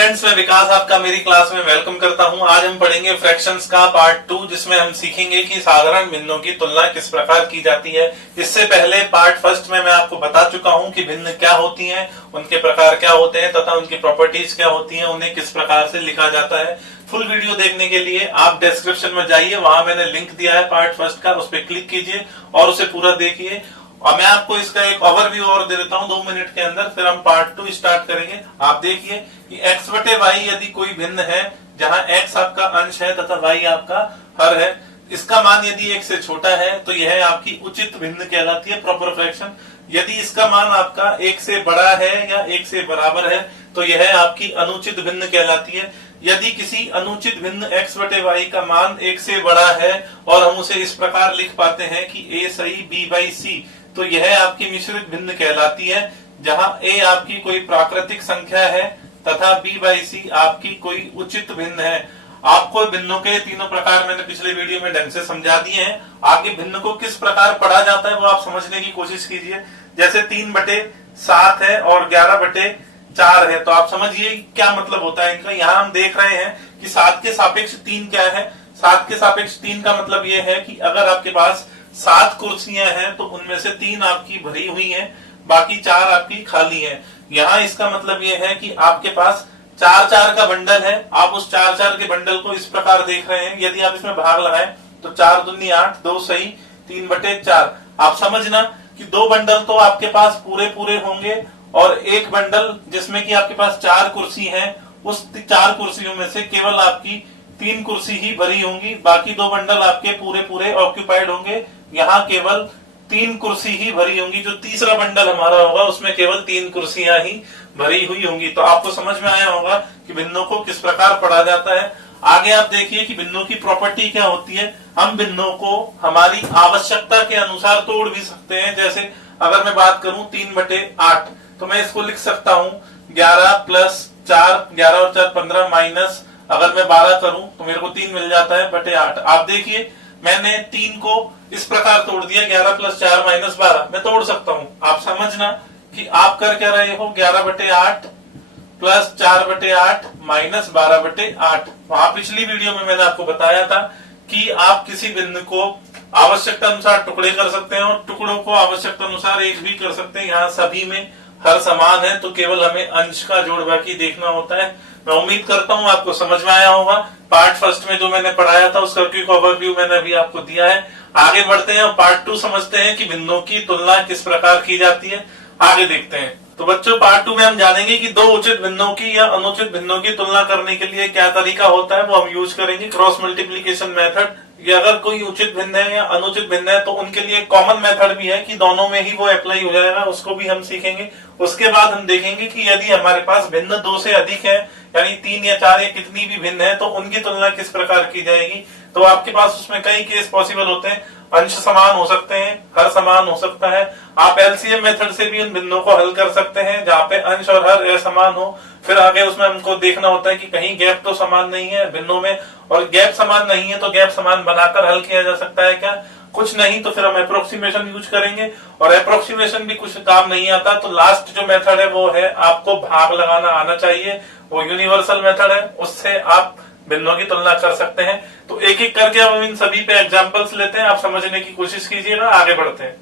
Friends, मैं विकास आपका मेरी क्लास में वेलकम करता हूं। आज हम पढ़ेंगे फ्रैक्शंस का पार्ट 2, जिसमें हम सीखेंगे कि साधारण भिन्नों की तुलना किस प्रकार की जाती है। इससे पहले पार्ट फर्स्ट में मैं आपको बता चुका हूं कि भिन्न क्या होती हैं, उनके प्रकार क्या होते हैं तथा उनकी प्रॉपर्टीज क्या होती हैं, उन्हें किस प्रकार से लिखा जाता है। फुल वीडियो देखने के लिए आप डिस्क्रिप्शन में जाइए, वहां मैंने लिंक दिया है पार्ट फर्स्ट का, उस पर क्लिक कीजिए और उसे पूरा देखिए। और मैं आपको इसका एक ओवरव्यू और दे देता हूं 2 मिनट के अंदर, फिर हम पार्ट 2 स्टार्ट करेंगे। आप देखिए कि x बटे वाई यदि कोई भिन्न है जहां x आपका अंश है तथा y आपका हर है, इसका मान यदि 1 से छोटा है तो यह आपकी उचित भिन्न कहलाती है, प्रॉपर फ्रैक्शन। यदि इसका मान आपका 1 से बड़ा है या 1 से बराबर है तो यह आपकी अनुचित भिन्न कहलाती है। यदि किसी अनुचित भिन्न x बटे वाई का मान 1 से बड़ा है और हम उसे इस प्रकार लिख पाते हैं कि a सही b बाई c, तो यह आपकी मिश्रित भिन्न कहलाती है, जहां a आपकी कोई प्राकृतिक संख्या है तथा b बाई c आपकी कोई उचित भिन्न है। आपको भिन्नों के तीनों प्रकार मैंने पिछले वीडियो में ढंग से समझा दिए हैं। आगे भिन्न को किस प्रकार पढ़ा जाता है वो आप समझने की कोशिश कीजिए। जैसे 3/7 है और 11/4 है, तो आप समझिए क्या मतलब होता है इनका। यहाँ हम देख रहे हैं कि 7 के सापेक्ष 3 क्या है। 7 के सापेक्ष 3 का मतलब यह है कि अगर आपके पास 7 कुर्सियां हैं तो उनमें से 3 आपकी भरी हुई हैं, बाकी 4 आपकी खाली हैं। यहाँ इसका मतलब यह है कि आपके पास 4-4 का बंडल है। आप उस 4-4 के बंडल को इस प्रकार देख रहे हैं। यदि आप इसमें भाग लगाएं तो 4 दूनी 8, 2 सही 3/4। आप समझना कि 2 बंडल तो आपके पास पूरे होंगे और एक बंडल जिसमें कि आपके पास 4 कुर्सी है, उस 4 कुर्सियों में से केवल आपकी 3 कुर्सी ही भरी होंगी, बाकी 2 बंडल आपके पूरे ऑक्यूपाइड होंगे। यहाँ केवल 3 कुर्सी ही भरी होंगी। जो तीसरा बंडल हमारा होगा उसमें केवल 3 कुर्सियां ही भरी हुई होंगी। तो आपको समझ में आया होगा कि भिन्नों को किस प्रकार पढ़ा जाता है। आगे आप देखिए कि भिन्नों की प्रॉपर्टी क्या होती है। हम भिन्नों को हमारी आवश्यकता के अनुसार तोड़ भी सकते हैं। जैसे अगर मैं बात करूं 3/8, तो मैं इसको लिख सकता हूं 11 + 4, 11 और 4 15 माइनस, अगर मैं 12 करूं तो मेरे को 3 मिल जाता है बटे 8। आप देखिए मैंने 3 को इस प्रकार तोड़ दिया, 11 + 4 - 12 मैं तोड़ सकता हूं। आप समझना कि आप कर क्या रहे हो, 11/8 + 4/8 - 12/8। वहां पिछली वीडियो में मैंने आपको बताया था कि आप किसी भिन्न को आवश्यकता अनुसार टुकड़े कर सकते हैं और टुकड़ों को आवश्यकता अनुसार एक भी कर सकते हैं। यहाँ सभी में हर समान है, तो केवल हमें अंश का जोड़ बाकी देखना होता है। मैं उम्मीद करता हूँ आपको समझ में आया होगा। पार्ट फर्स्ट में जो मैंने पढ़ाया था उसका क्विक ओवरव्यू मैंने अभी आपको दिया है। आगे बढ़ते हैं और पार्ट 2 समझते हैं कि भिन्नों की तुलना किस प्रकार की जाती है। आगे देखते हैं। तो बच्चों, पार्ट 2 में हम जानेंगे कि 2 उचित भिन्नों की या अनुचित भिन्नों की तुलना करने के लिए क्या तरीका होता है, वो हम यूज करेंगे। Cross multiplication method. ये अगर कोई उचित भिन्न है या अनुचित भिन्न है तो उनके लिए कॉमन मेथड भी है कि दोनों में ही वो अप्लाई हो जाएगा, उसको भी हम सीखेंगे। उसके बाद हम देखेंगे कि यदि हमारे पास भिन्न 2 से अधिक है, यानी 3 या 4 या कितनी भी भिन्न है, तो उनकी तुलना किस प्रकार की जाएगी। तो आपके पास उसमें कई केस पॉसिबल होते हैं। अंश समान हो सकते हैं, हर समान हो सकता है। आप एलसीएम मेथड से भी उन भिन्नों को हल कर सकते हैं जहाँ पे अंश और हर असमान हो। फिर आगे उसमें हमको देखना होता है कि कहीं गैप तो समान नहीं है भिन्नों में, और गैप समान नहीं है तो गैप समान बनाकर हल किया जा सकता है क्या, कुछ नहीं तो फिर हम अप्रोक्सीमेशन यूज करेंगे। और अप्रोक्सीमेशन भी कुछ काम नहीं आता तो लास्ट जो मेथड है वो है आपको भाग लगाना आना चाहिए। वो यूनिवर्सल मेथड है, उससे आप भिन्नों की तुलना कर सकते हैं। तो एक एक करके हम इन सभी पे एग्जांपल्स लेते हैं, आप समझने की कोशिश कीजिएगा। आगे बढ़ते हैं।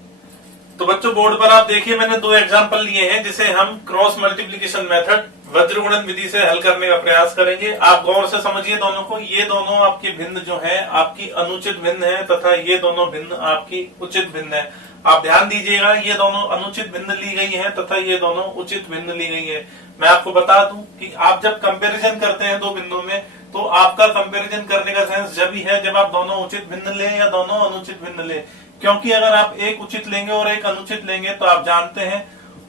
तो बच्चों, बोर्ड पर आप देखिए मैंने 2 एग्जांपल लिए हैं जिसे हम क्रॉस मल्टीप्लीकेशन मेथड वज्रगुणन विधि से हल करने का प्रयास करेंगे। आप गौर से समझिए दोनों को। ये दोनों आपकी भिन्न जो है आपकी अनुचित भिन्न है तथा ये दोनों भिन्न आपकी उचित भिन्न है। आप ध्यान दीजिएगा, ये दोनों अनुचित भिन्न ली गई है तथा ये दोनों उचित भिन्न ली गई है। मैं आपको बता दूं कि आप जब कंपैरिजन करते हैं 2 भिन्नों में तो आपका कंपैरिजन करने का सेंस जब ही है जब आप दोनों उचित भिन्न लें या दोनों अनुचित भिन्न लें। क्योंकि अगर आप एक उचित लेंगे और एक अनुचित लेंगे तो आप जानते हैं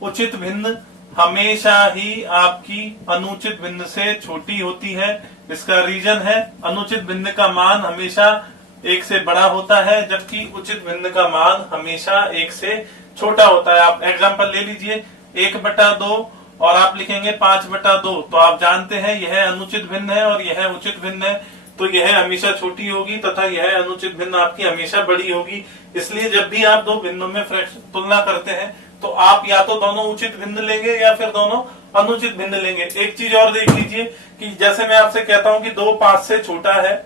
उचित भिन्न हमेशा ही आपकी अनुचित भिन्न से छोटी होती है। इसका रीजन है अनुचित भिन्न का मान हमेशा 1 से बड़ा होता है, जबकि उचित भिन्न का मान हमेशा 1 से छोटा होता है। आप एग्जाम्पल ले लीजिए 1/2 और आप लिखेंगे 5/2, तो आप जानते हैं यह अनुचित भिन्न है और यह उचित भिन्न है, तो यह हमेशा छोटी होगी तथा यह अनुचित भिन्न आपकी हमेशा बड़ी होगी। इसलिए जब भी आप 2 भिन्नों में तुलना करते हैं तो आप या तो दोनों उचित भिन्न लेंगे या फिर दोनों अनुचित भिन्न लेंगे। एक चीज और देख लीजिए कि जैसे मैं आपसे कहता हूं कि 2 5 से छोटा है,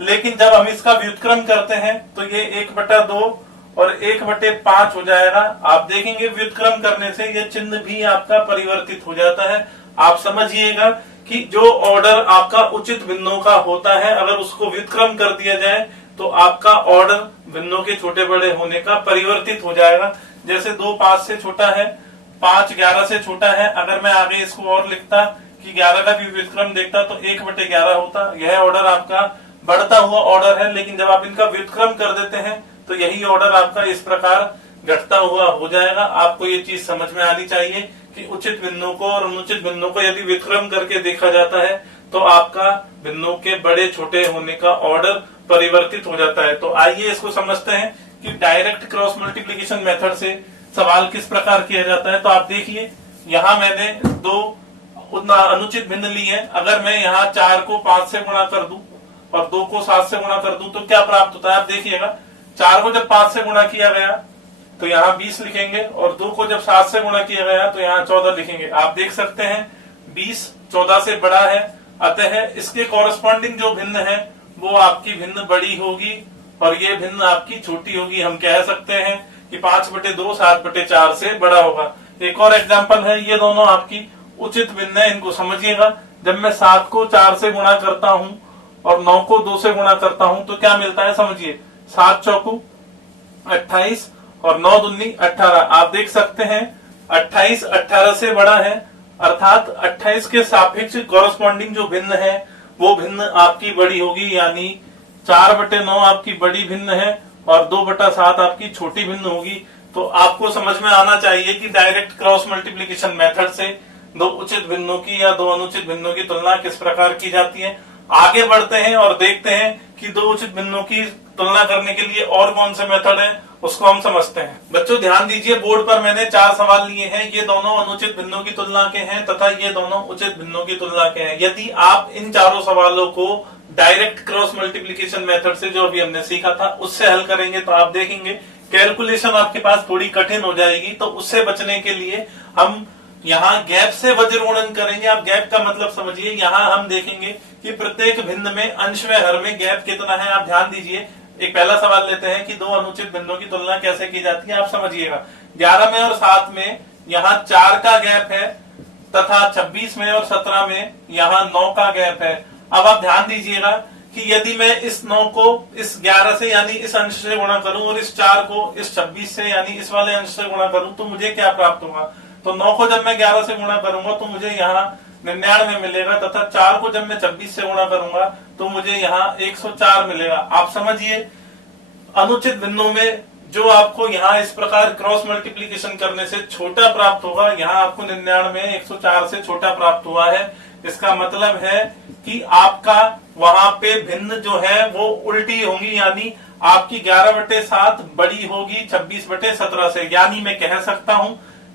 लेकिन जब हम इसका व्युत्क्रम करते हैं तो ये 1/2 और 1/5 हो जाएगा। आप देखेंगे व्युत्क्रम करने से ये चिन्ह भी आपका परिवर्तित हो जाता है। आप समझिएगा कि जो ऑर्डर आपका उचित भिन्नों का होता है, अगर उसको व्युत्क्रम कर दिया जाए तो आपका ऑर्डर भिन्नों के छोटे बड़े होने का परिवर्तित हो जाएगा। जैसे 2 5 से छोटा है, 5 11 से छोटा है। अगर मैं आगे इसको और लिखता कि 11 का भी व्युत्क्रम देखता तो 1/11 होता। यह ऑर्डर आपका बढ़ता हुआ ऑर्डर है, लेकिन जब आप इनका व्युत्क्रम कर देते हैं तो यही ऑर्डर आपका इस प्रकार घटता हुआ हो जाएगा। आपको ये चीज समझ में आनी चाहिए कि उचित भिन्नों को और अनुचित भिन्नों को यदि व्युत्क्रम करके देखा जाता है तो आपका भिन्नों के बड़े छोटे होने का ऑर्डर परिवर्तित हो जाता है। तो आइए इसको समझते हैं कि डायरेक्ट क्रॉस मल्टीप्लीकेशन मेथड से सवाल किस प्रकार किया जाता है। तो आप देखिए, यहाँ मैंने 2 अनुचित भिन्न ली है। अगर मैं यहाँ 4 को 5 से गुणा कर दूं और 2 को 7 से गुणा कर दूं तो क्या प्राप्त होता है। आप देखिएगा, 4 को जब 5 से गुणा किया गया तो यहाँ 20 लिखेंगे और 2 को जब 7 से गुणा किया गया तो यहाँ 14 लिखेंगे। आप देख सकते हैं 20 14 से बड़ा है, अतः इसके कॉरेस्पॉन्डिंग जो भिन्न है वो आपकी भिन्न बड़ी होगी और ये भिन्न आपकी छोटी होगी। हम कह सकते हैं कि 5/2 7/4 से बड़ा होगा। एक और एग्जाम्पल है, ये दोनों आपकी उचित भिन्न है, इनको समझिएगा। जब मैं 7 को 4 से गुणा करता हूं और 9 को 2 से गुणा करता हूं तो क्या मिलता है, समझिए। 7 चौकू 28 और 9 दूनी 18। आप देख सकते हैं 28 18 से बड़ा है, अर्थात 28 के सापेक्ष कॉरेस्पॉन्डिंग जो भिन्न है वो भिन्न आपकी बड़ी होगी, यानी 4/9 आपकी बड़ी भिन्न है और 2/7 आपकी छोटी भिन्न होगी। तो आपको समझ में आना चाहिए कि डायरेक्ट क्रॉस मल्टीप्लीकेशन मेथड से 2 उचित भिन्नों की या 2 अनुचित भिन्नों की तुलना किस प्रकार की जाती है। आगे बढ़ते हैं और देखते हैं कि 2 उचित भिन्नों की तुलना करने के लिए और कौन से मेथड है, उसको हम समझते हैं। बच्चों ध्यान दीजिए, बोर्ड पर मैंने 4 सवाल लिए हैं। ये दोनों अनुचित भिन्नों की तुलना के हैं तथा ये दोनों उचित भिन्नों की तुलना के हैं। यदि आप इन चारों सवालों को डायरेक्ट क्रॉस मल्टीप्लीकेशन मेथड से, जो अभी हमने सीखा था, उससे हल करेंगे तो आप देखेंगे कैलकुलेशन आपके पास थोड़ी कठिन हो जाएगी। तो उससे बचने के लिए हम यहाँ गैप से वज्र गुणन करेंगे। आप गैप का मतलब समझिए। यहाँ हम देखेंगे कि प्रत्येक भिन्न में अंश व हर में गैप कितना है। आप ध्यान दीजिए, एक पहला सवाल लेते हैं कि 2 अनुचित भिन्नों की तुलना कैसे की जाती है। आप समझिएगा, 11 में और 7 में यहाँ 4 का गैप है तथा 26 में और 17 में यहाँ 9 का गैप है। अब आप ध्यान दीजिएगा कि यदि मैं इस 9 को इस 11 से यानी इस अंश से गुणा करूं और इस 4 को इस 26 से यानी इस वाले अंश से गुणा करूं तो मुझे क्या प्राप्त होगा। तो 9 को जब मैं 11 से गुणा करूंगा तो मुझे यहाँ 99 मिलेगा तथा 4 को जब मैं 26 से गुणा करूंगा तो मुझे यहाँ 104 मिलेगा। आप समझिए, अनुचित भिन्नों में जो आपको यहाँ इस प्रकार क्रॉस मल्टीप्लीकेशन करने से छोटा प्राप्त होगा, यहाँ आपको 99 104 से छोटा प्राप्त हुआ है। इसका मतलब है कि आपका वहां पे भिन्न जो है वो उल्टी होंगी, यानी आपकी 11/7 बड़ी होगी 26/17 से। यानी मैं कह सकता हूं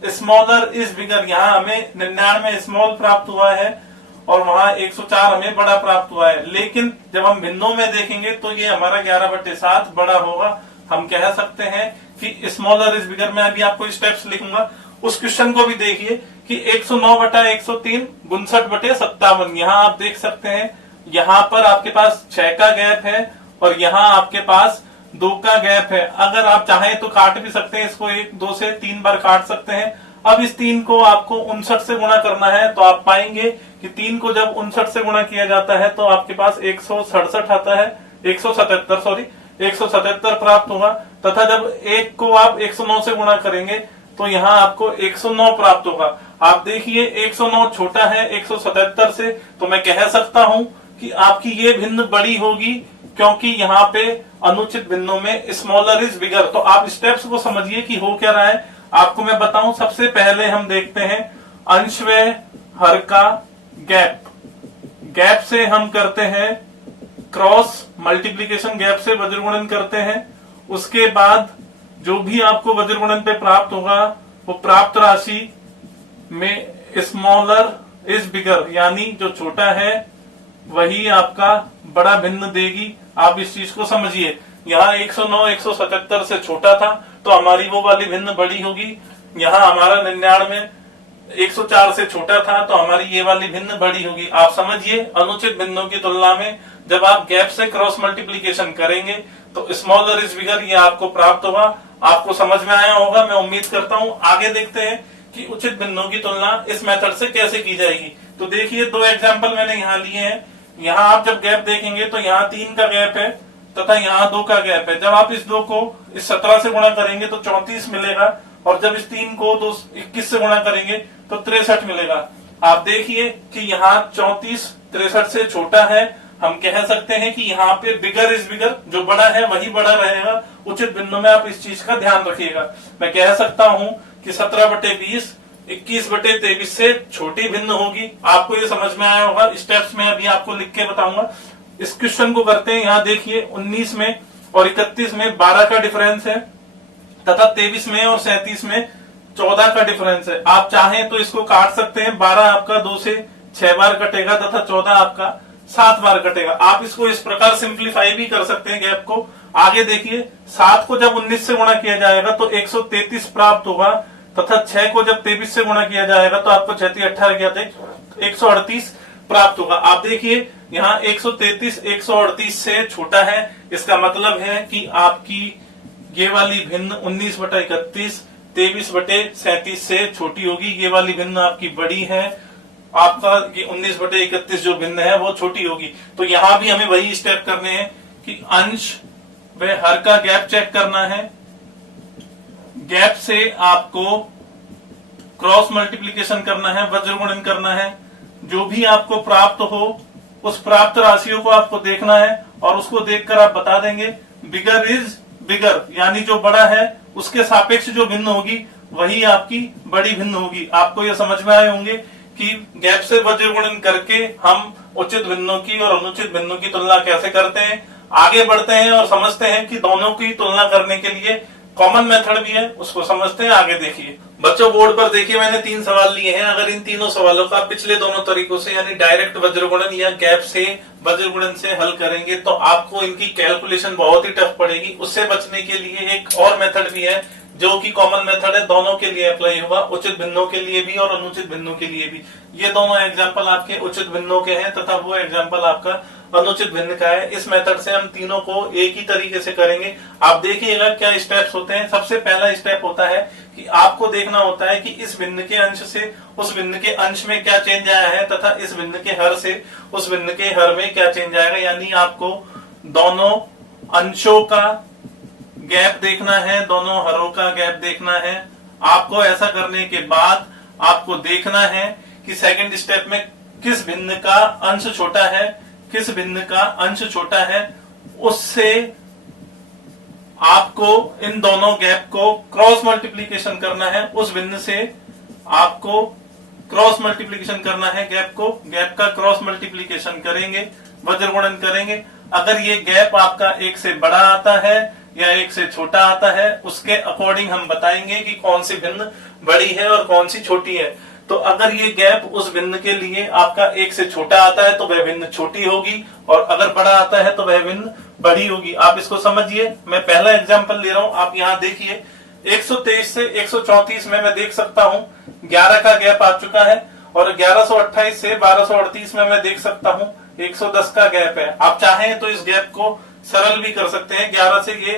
स्मॉलर इज बिगर। यहाँ हमें 99 स्मॉल प्राप्त हुआ है और वहां 104 हमें बड़ा प्राप्त हुआ है। लेकिन जब हम भिन्नों में देखेंगे तो ये हमारा 11/7 बड़ा होगा। हम कह सकते हैं कि स्मॉलर इज बिगर। मैं अभी आपको स्टेप्स लिखूंगा। उस क्वेश्चन को भी देखिए कि 109/103 59/57। यहाँ आप देख सकते हैं, यहाँ पर आपके पास 6 का गैप है और यहाँ आपके पास 2 का गैप है। अगर आप चाहें तो काट भी सकते हैं इसको, 1 2 से 3 बार काट सकते हैं। अब इस 3 को आपको 59 से गुणा करना है तो आप पाएंगे कि 3 को जब 59 से गुणा किया जाता है तो आपके पास 167 आता है, 177 प्राप्त होगा। तथा जब 1 को आप 109 से गुणा करेंगे तो यहाँ आपको 109 प्राप्त होगा। आप देखिए 109 छोटा है 177 से, तो मैं कह सकता हूं कि आपकी ये भिन्न बड़ी होगी, क्योंकि यहाँ पे अनुचित भिन्नों में स्मॉलर इज बिगर। तो आप स्टेप्स को समझिए कि हो क्या रहा है। आपको मैं बताऊं, सबसे पहले हम देखते हैं अंश व हर का गैप। गैप से हम करते हैं क्रॉस मल्टीप्लीकेशन, गैप से वज्र गुणन करते हैं। उसके बाद जो भी आपको वज्र गुणन पे प्राप्त होगा वो प्राप्त राशि में स्मॉलर इज बिगर, यानी जो छोटा है वही आपका बड़ा भिन्न देगी। आप इस चीज को समझिए। यहाँ 109 177 से छोटा था तो हमारी वो वाली भिन्न बड़ी होगी। यहाँ हमारा 99 104 से छोटा था तो हमारी ये वाली भिन्न बड़ी होगी। आप समझिए अनुचित भिन्नों की तुलना में जब आप गैप से क्रॉस मल्टीप्लीकेशन करेंगे तो स्मॉलर इज बिगर ये आपको प्राप्त होगा। आपको समझ में आया होगा, मैं उम्मीद करता हूं। आगे देखते हैं कि उचित भिन्नों की तुलना इस मेथड से कैसे की जाएगी। तो देखिए 2 एग्जाम्पल मैंने यहाँ लिए हैं। यहाँ आप जब गैप देखेंगे तो यहाँ 3 का गैप है तथा यहाँ 2 का गैप है। जब आप इस 2 को इस 17 से गुणा करेंगे तो 34 मिलेगा और जब इस 3 को 21 से गुणा करेंगे तो 63 मिलेगा। आप देखिए कि यहाँ 34 63 से छोटा है। हम कह सकते हैं कि यहाँ पे बिगर इज बिगर, जो बड़ा है वही बड़ा रहेगा। उचित भिन्नों में आप इस चीज का ध्यान रखिएगा। मैं कह सकता हूँ कि 17/20 21/23 से छोटी भिन्न होगी। आपको ये समझ में आया होगा। स्टेप्स में अभी आपको लिख के बताऊंगा। इस क्वेश्चन को करते हैं। यहाँ देखिए 19 में और 31 में 12 का डिफरेंस है तथा 23 में और 37 में 14 का डिफरेंस है। आप चाहें तो इसको काट सकते हैं। 12 आपका 2 से 6 बार कटेगा तथा 14 आपका 7 बार कटेगा। आप इसको इस प्रकार सिंप्लीफाई भी कर सकते हैं गैप को। आगे देखिए 7 को जब 19 से गुणा किया जाएगा तो 133 प्राप्त होगा तथा 6 को जब 23 से गुणा किया जाएगा तो आपको 6 18 क्या थे 138 प्राप्त होगा। आप देखिए यहाँ 133 138 से छोटा है। इसका मतलब है कि आपकी ये वाली भिन्न 19/31 23/37 से छोटी होगी। ये वाली भिन्न आपकी बड़ी है। आपका ये 19/31 जो भिन्न है वो छोटी होगी। तो यहाँ भी हमें वही स्टेप करने हैं कि अंश व हर का गैप चेक करना है। गैप से आपको क्रॉस मल्टीप्लीकेशन करना है, वज्र गुणन करना है। जो भी आपको प्राप्त हो उस प्राप्त राशियों को आपको देखना है और उसको देखकर आप बता देंगे बिगर इज बिगर, यानी जो बड़ा है उसके सापेक्ष जो भिन्न होगी वही आपकी बड़ी भिन्न होगी। आपको ये समझ में आए होंगे कि गैप से वज्र गुणन करके हम उचित भिन्नों की और अनुचित भिन्नों की तुलना कैसे करते हैं। आगे बढ़ते हैं और समझते हैं कि दोनों की तुलना करने के लिए कॉमन मेथड भी है, उसको समझते हैं। आगे देखिए बच्चों, बोर्ड पर देखिए मैंने 3 सवाल लिए हैं। अगर इन तीनों सवालों का पिछले दोनों तरीकों से यानी डायरेक्ट वज्र गुणन या गैप से वज्र गुणन से हल करेंगे तो आपको इनकी कैलकुलेशन बहुत ही टफ पड़ेगी। उससे बचने के लिए एक और मेथड भी है जो कि कॉमन मेथड है, दोनों के लिए अप्लाई होगा, उचित भिन्नों के लिए भी और अनुचित भिन्नों के लिए भी। ये दोनों एग्जाम्पल आपके उचित भिन्नों के हैं तथा वो एग्जाम्पल आपका अनुचित भिन्न का है। इस मेथड से हम तीनों को एक ही तरीके से करेंगे। आप देखिएगा क्या स्टेप्स होते हैं। सबसे पहला स्टेप होता है कि आपको देखना होता है कि इस भिन्न के अंश से उस भिन्न के अंश में क्या चेंज आया है तथा इस भिन्न के हर से उस भिन्न के हर में क्या चेंज आएगा। यानी आपको दोनों अंशों का गैप देखना है, दोनों हरों का गैप देखना है। आपको ऐसा करने के बाद आपको देखना है कि सेकंड स्टेप में किस भिन्न का अंश छोटा है, किस भिन्न का अंश छोटा है। उससे आपको इन दोनों गैप को क्रॉस मल्टीप्लीकेशन करना है। उस भिन्न से आपको क्रॉस मल्टीप्लीकेशन करना है गैप को। गैप का क्रॉस मल्टीप्लीकेशन करेंगे, वज्र गुणन करेंगे। अगर ये गैप आपका 1 से बड़ा आता है या 1 से छोटा आता है, उसके अकॉर्डिंग हम बताएंगे कि कौन सी भिन्न बड़ी है और कौन सी छोटी है। तो अगर ये गैप उस भिन्न के लिए आपका 1 से छोटा आता है तो वह भिन्न छोटी होगी और अगर बड़ा आता है तो वह भिन्न बड़ी होगी। आप इसको समझिए। मैं पहला एग्जांपल ले रहा हूं। आप यहाँ देखिए 123 से 134 में मैं देख सकता हूं 11 का गैप आ चुका है और 1128 से 1238 में मैं देख सकता हूं 110 का गैप है। आप चाहें तो इस गैप को सरल भी कर सकते हैं। 11 से ये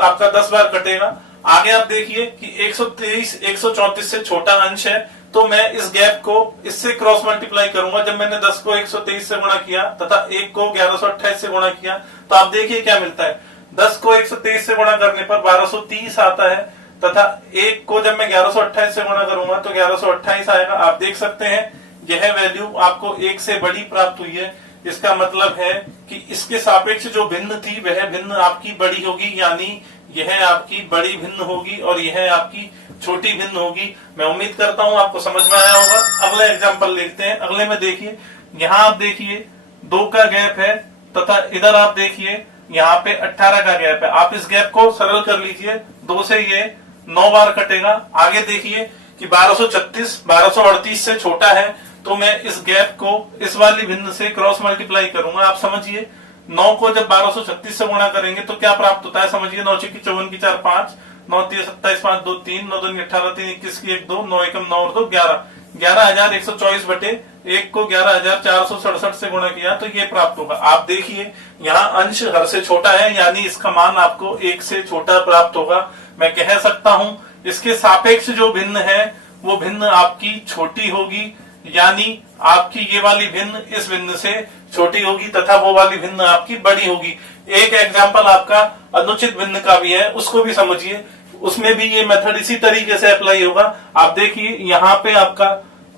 आपका 10 बार कटेगा। आगे आप देखिए कि 123 134 से छोटा अंश है तो मैं इस गैप को इससे क्रॉस मल्टीप्लाई करूंगा। जब मैंने 10 को 123 से गुणा किया तथा 1 को 1128 से गुणा किया तो आप देखिए क्या मिलता है। 10 को 123 से गुणा करने पर 1230 आता है तथा 1 को जब मैं 1128 से गुणा करूंगा तो 1128 आएगा। आप देख सकते हैं यह वैल्यू आपको 1 से बड़ी प्राप्त हुई है। इसका मतलब है कि इसके सापेक्ष जो भिन्न थी वह भिन्न आपकी बड़ी होगी, यानी यह आपकी बड़ी भिन्न होगी और यह आपकी छोटी भिन्न होगी। मैं उम्मीद करता हूं आपको समझ में आया होगा। अगला एग्जांपल देखते हैं। अगले में देखिए यहाँ आप देखिए 2 का गैप है तथा इधर आप देखिए यहाँ पे 18 का गैप है। आप इस गैप को सरल कर लीजिए। 2 से ये 9 बार कटेगा। आगे देखिए कि 1236 1238 से छोटा है तो मैं इस गैप को इस वाली भिन्न से क्रॉस मल्टीप्लाई करूंगा। आप समझिए 9 को जब 1236 से गुणा करेंगे तो क्या प्राप्त होता है, समझिए। 9 की 54 की 4 5, 9 3 27 5 2 3 9 2 18 3 21 की 1 2 9 एकम 9 और 2 11 11,124 बटे 1 को 11,467 से गुणा किया तो ये प्राप्त होगा। आप देखिए यहाँ अंश हर से छोटा है, यानी इसका मान आपको 1 से छोटा प्राप्त होगा। मैं कह सकता हूं इसके सापेक्ष जो भिन्न है वो भिन्न आपकी छोटी होगी, यानी आपकी ये वाली भिन्न इस भिन्न से छोटी होगी तथा वो वाली भिन्न आपकी बड़ी होगी। एक एग्जाम्पल आपका अनुचित भिन्न का भी है, उसको भी समझिए। उसमें भी ये मेथड इसी तरीके से अप्लाई होगा। आप देखिए यहाँ पे आपका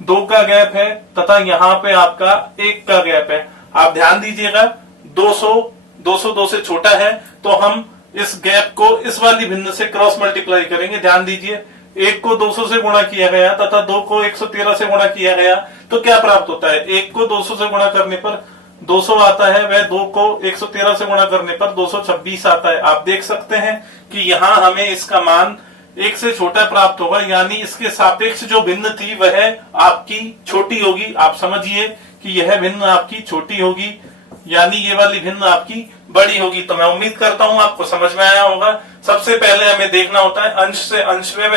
2 का गैप है तथा यहाँ पे आपका 1 का गैप है। आप ध्यान दीजिएगा 200 से छोटा है तो हम इस गैप को इस वाली भिन्न से क्रॉस मल्टीप्लाई करेंगे। ध्यान दीजिए 1 को 200 से गुणा किया गया तथा 2 को 113 से गुणा किया गया तो क्या प्राप्त होता है? 1 को 200 से गुणा करने पर 200 आता है, वह 2 को 113 से गुणा करने पर 226 आता है। आप देख सकते हैं कि यहाँ हमें इसका मान 1 से छोटा प्राप्त होगा, यानी इसके सापेक्ष जो भिन्न थी वह आपकी छोटी होगी। आप समझिए कि यह भिन्न आपकी छोटी होगी, यानी ये वाली भिन्न आपकी बड़ी होगी। तो मैं उम्मीद करता हूं आपको समझ में आया होगा। सबसे पहले हमें देखना होता है अंश से अंश में,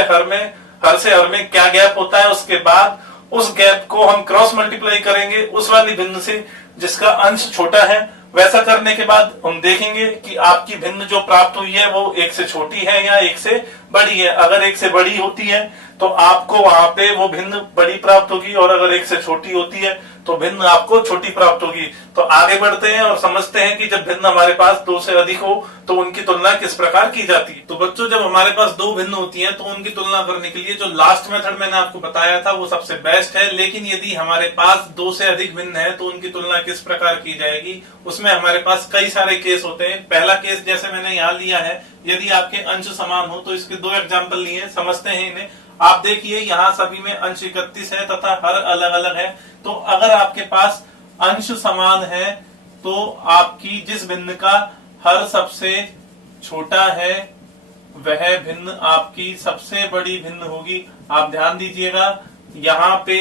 हर से हर में क्या गैप होता है। उसके बाद उस गैप को हम क्रॉस मल्टीप्लाई करेंगे उस वाली भिन्न से जिसका अंश छोटा है। वैसा करने के बाद हम देखेंगे कि आपकी भिन्न जो प्राप्त हुई है वो 1 से छोटी है या 1 से बड़ी है। अगर 1 से बड़ी होती है तो आपको वहां पे वो भिन्न बड़ी प्राप्त होगी, और अगर 1 से छोटी होती है तो भिन्न आपको छोटी प्राप्त होगी। तो आगे बढ़ते हैं और समझते हैं कि जब भिन्न हमारे पास 2 से अधिक हो तो उनकी तुलना किस प्रकार की जाती है। तो बच्चों, जब हमारे पास 2 भिन्न होती हैं तो उनकी तुलना करने के लिए जो लास्ट मेथड मैंने आपको बताया था वो सबसे बेस्ट है। लेकिन यदि हमारे पास 2 से अधिक भिन्न है तो उनकी तुलना किस प्रकार की जाएगी, उसमें हमारे पास कई सारे केस होते हैं। पहला केस जैसे मैंने यहाँ लिया है, यदि आपके अंश समान हो तो इसके 2 एग्जाम्पल लिए, समझते हैं इन्हें। आप देखिए यहाँ सभी में अंश 31 है तथा हर अलग अलग है। तो अगर आपके पास अंश समान है तो आपकी जिस भिन्न का हर सबसे छोटा है वह भिन्न आपकी सबसे बड़ी भिन्न होगी। आप ध्यान दीजिएगा यहाँ पे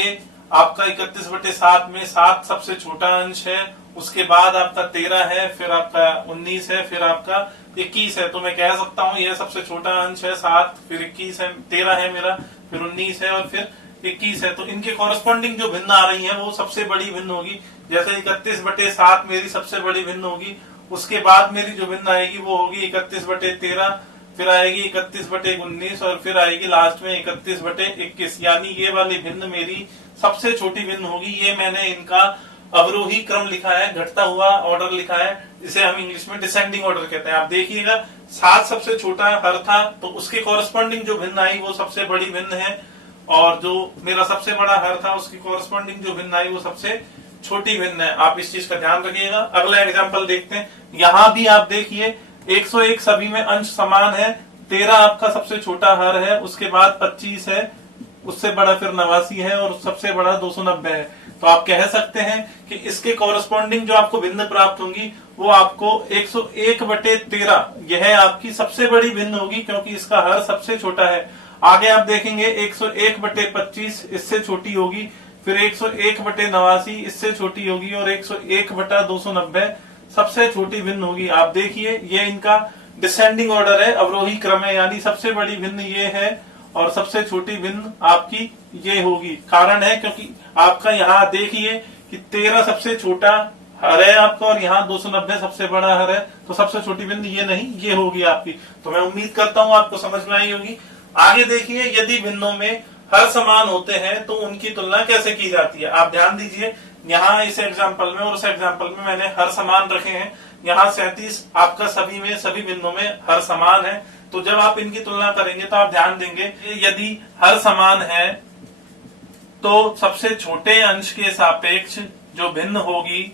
आपका 31/7 में 7 सबसे छोटा अंश है, उसके बाद आपका 13 है, फिर आपका 19 है, फिर आपका 21 है। तो मैं कह सकता हूँ यह सबसे छोटा अंश है 7, फिर 21 है, 13 है मेरा, फिर 19 है और फिर 21 है। तो इनके कॉरेस्पॉन्डिंग जो भिन्न आ रही है वो सबसे बड़ी भिन्न होगी। जैसे 31/7 मेरी सबसे बड़ी भिन्न होगी, उसके बाद मेरी जो भिन्न आएगी वो होगी 31/13, फिर आएगी 31/19 और फिर आएगी लास्ट में 31/21। यानी ये वाली भिन्न मेरी सबसे छोटी भिन्न होगी। ये मैंने इनका अवरोही क्रम लिखा है, घटता हुआ ऑर्डर लिखा है, इसे हम इंग्लिश में डिसेंडिंग ऑर्डर कहते हैं। आप देखिएगा 7 सबसे छोटा हर था तो उसके कॉरेस्पॉन्डिंग जो भिन्न आई वो सबसे बड़ी भिन्न है, और जो मेरा सबसे बड़ा हर था उसकी कॉरेस्पॉन्डिंग जो भिन्न आई वो सबसे छोटी भिन्न है। आप इस चीज का ध्यान रखिएगा। अगला एग्जाम्पल देखते हैं। यहाँ भी आप देखिए 101 सभी में अंश समान है, 13 आपका सबसे छोटा हर है, उसके बाद 25 है, उससे बड़ा फिर 89 है और सबसे बड़ा 290 है। तो आप कह सकते हैं कि इसके कॉरेस्पॉन्डिंग जो आपको भिन्न प्राप्त होंगी वो आपको 101/13 यह आपकी सबसे बड़ी भिन्न होगी, क्योंकि इसका हर सबसे छोटा है। आगे आप देखेंगे 101/25 इससे छोटी होगी, फिर 101/89 इससे छोटी होगी और 101/290 सबसे छोटी भिन्न होगी। आप देखिए ये इनका डिसेंडिंग ऑर्डर है, अवरोही क्रम है, यानी सबसे बड़ी भिन्न ये है और सबसे छोटी भिन्न आपकी ये होगी। कारण है क्योंकि आपका यहाँ देखिए कि 13 सबसे छोटा हर है आपका और यहाँ 290 सबसे बड़ा हर है, तो सबसे छोटी भिन्न ये नहीं, ये होगी आपकी। तो मैं उम्मीद करता हूँ आपको समझ में आई होगी। आगे देखिए यदि भिन्नों में हर समान होते हैं तो उनकी तुलना कैसे की जाती है। आप ध्यान दीजिए यहाँ इस एग्जाम्पल में और उस एग्जाम्पल में मैंने हर समान रखे हैं। यहाँ 37 आपका सभी भिन्नों में हर समान है, तो जब आप इनकी तुलना करेंगे तो आप ध्यान देंगे यदि हर समान है तो सबसे छोटे अंश के सापेक्ष जो भिन्न होगी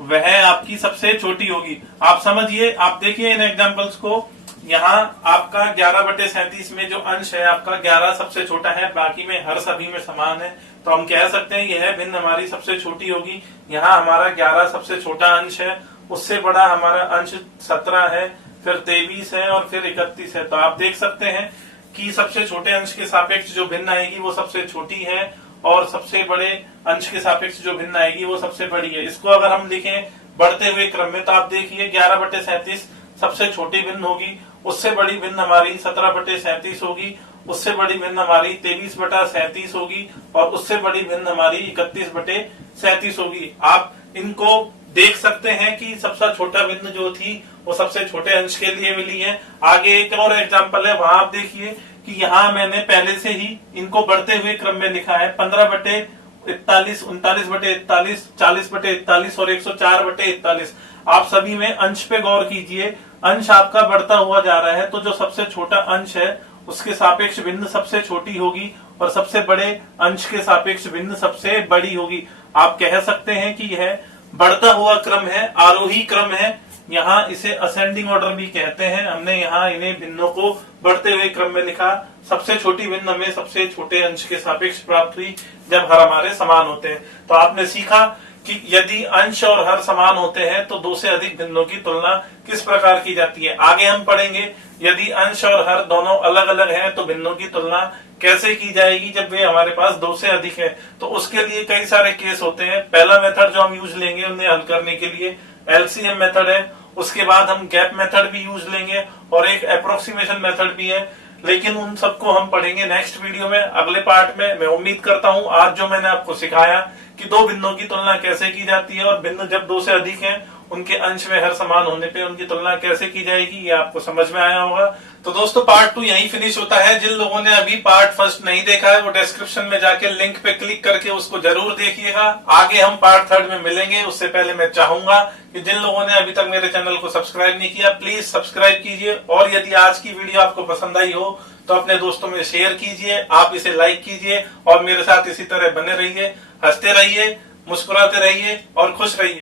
वह आपकी सबसे छोटी होगी। आप समझिए, आप देखिए इन एग्जांपल्स को। यहाँ आपका 11/37 में जो अंश है आपका 11 सबसे छोटा है, बाकी में हर सभी में समान है, तो हम कह सकते हैं यह भिन्न हमारी सबसे छोटी होगी। यहाँ हमारा 11 सबसे छोटा अंश है, उससे बड़ा हमारा अंश 17 है, फिर 23 है और फिर 31 है। तो आप देख सकते हैं कि सबसे छोटे अंश के सापेक्ष जो भिन्न आएगी वो सबसे छोटी है और सबसे बड़े अंश के सापेक्ष जो भिन्न आएगी वो सबसे बड़ी है। इसको अगर हम लिखें बढ़ते हुए क्रम में तो आप देखिए 11/37 सबसे छोटी भिन्न होगी, उससे बड़ी भिन्न हमारी 17/37 होगी, उससे बड़ी भिन्न हमारी 23/37 होगी और उससे बड़ी भिन्न हमारी 31/37 होगी। आप इनको देख सकते हैं कि सबसे छोटा भिन्न जो थी वो सबसे छोटे अंश के लिए मिली है। आगे एक और एग्जांपल है, वहां आप देखिए कि यहाँ मैंने पहले से ही इनको बढ़ते हुए क्रम में लिखा है 15/41, 39/41, 40/41 और 104/41। आप सभी में अंश पे गौर कीजिए, अंश आपका बढ़ता हुआ जा रहा है, तो जो सबसे छोटा अंश है उसके सापेक्ष भिन्न सबसे छोटी होगी और सबसे बड़े अंश के सापेक्ष भिन्न सबसे बड़ी होगी। आप कह सकते हैं कि यह बढ़ता हुआ क्रम है, आरोही क्रम है, यहाँ इसे असेंडिंग ऑर्डर भी कहते हैं। हमने यहाँ इन्हें भिन्नों को बढ़ते हुए क्रम में लिखा। सबसे छोटी भिन्न हमें सबसे छोटे अंश के सापेक्ष प्राप्त हुई जब हर हमारे समान होते हैं। तो आपने सीखा कि यदि अंश और हर समान होते हैं तो दो से अधिक भिन्नों की तुलना किस प्रकार की जाती है। आगे हम पढ़ेंगे यदि अंश और हर दोनों अलग अलग हैं तो भिन्नों की तुलना कैसे की जाएगी जब वे हमारे पास दो से अधिक है। तो उसके लिए कई सारे केस होते हैं। पहला मेथड जो हम यूज लेंगे उन्हें हल करने के लिए एलसीएम मेथड है, उसके बाद हम गैप मेथड भी यूज लेंगे और एक अप्रोक्सीमेशन मेथड भी है, लेकिन उन सबको हम पढ़ेंगे नेक्स्ट वीडियो में, अगले पार्ट में। मैं उम्मीद करता हूं आज जो मैंने आपको सिखाया कि दो भिन्नों की तुलना कैसे की जाती है और भिन्न जब दो से अधिक हैं उनके अंश में हर समान होने पे उनकी तुलना कैसे की जाएगी ये आपको समझ में आया होगा। तो दोस्तों पार्ट 2 यहीं फिनिश होता है। जिन लोगों ने अभी पार्ट 1 नहीं देखा है वो डिस्क्रिप्शन में जाके लिंक पे क्लिक करके उसको जरूर देखिएगा। आगे हम पार्ट 3 में मिलेंगे। उससे पहले मैं चाहूंगा कि जिन लोगों ने अभी तक मेरे चैनल को सब्सक्राइब नहीं किया प्लीज सब्सक्राइब कीजिए और यदि आज की वीडियो आपको पसंद आई हो तो अपने दोस्तों में शेयर कीजिए, आप इसे लाइक कीजिए और मेरे साथ इसी तरह बने रहिए, हंसते रहिए, मुस्कुराते रहिए और खुश रहिए।